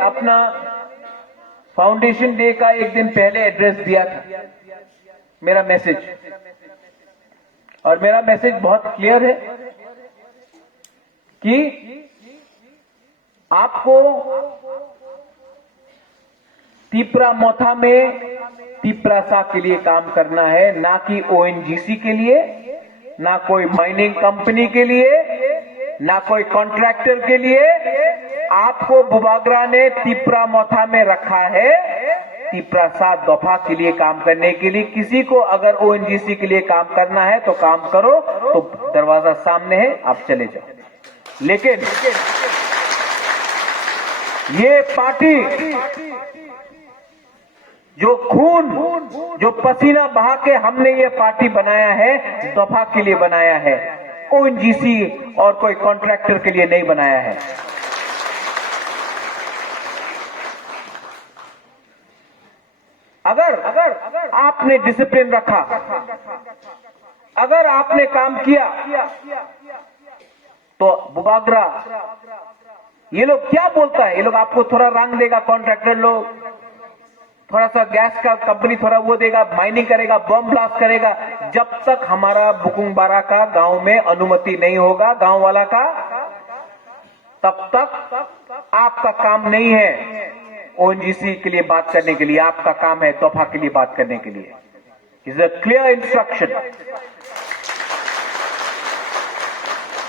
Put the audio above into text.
अपना foundation day का एक दिन पहले एड्रेस दिया था, मेरा मैसेज, और मेरा मैसेज बहुत क्लियर है कि आपको तिप्रा-मोथा में तिप्रा-सा के लिए काम करना है, ना कि ओएनजीसी के लिए, ना कोई माइनिंग कंपनी के लिए, ना कोई कॉन्ट्रैक्टर के लिए। आपको बुबागरा ने तिप्रा-मोथा में रखा है तिप्रा-सा दफा के लिए काम करने के लिए। किसी को अगर ओएनजीसी के लिए काम करना है तो काम करो, तो दरवाजा सामने है, आप चले जाओ। लेकिन ये पार्टी जो खून, जो पसीना बहा के हमने ये पार्टी बनाया है, दफा के लिए बनाया है, ओएनजीसी और कोई कॉन्ट्रैक्टर के लिए नहीं बनाया है। अगर आपने डिसिप्लिन रखा, अगर आपने काम किया, तो बुबागरा, ये लोग क्या बोलता है, ये लोग आपको थोड़ा रंग देगा, कॉन्ट्रैक्टर लोग थोड़ा सा गैस का कंपनी थोड़ा वो देगा, माइनिंग करेगा, बम ब्लास्ट करेगा। जब तक हमारा बुकुंबारा का गांव में अनुमति नहीं होगा, गांव वाला का, तब तक आपका काम नहीं है ओएनजीसी के लिए बात करने के लिए, आपका काम है दफा के लिए बात करने के लिए। Is a clear instruction.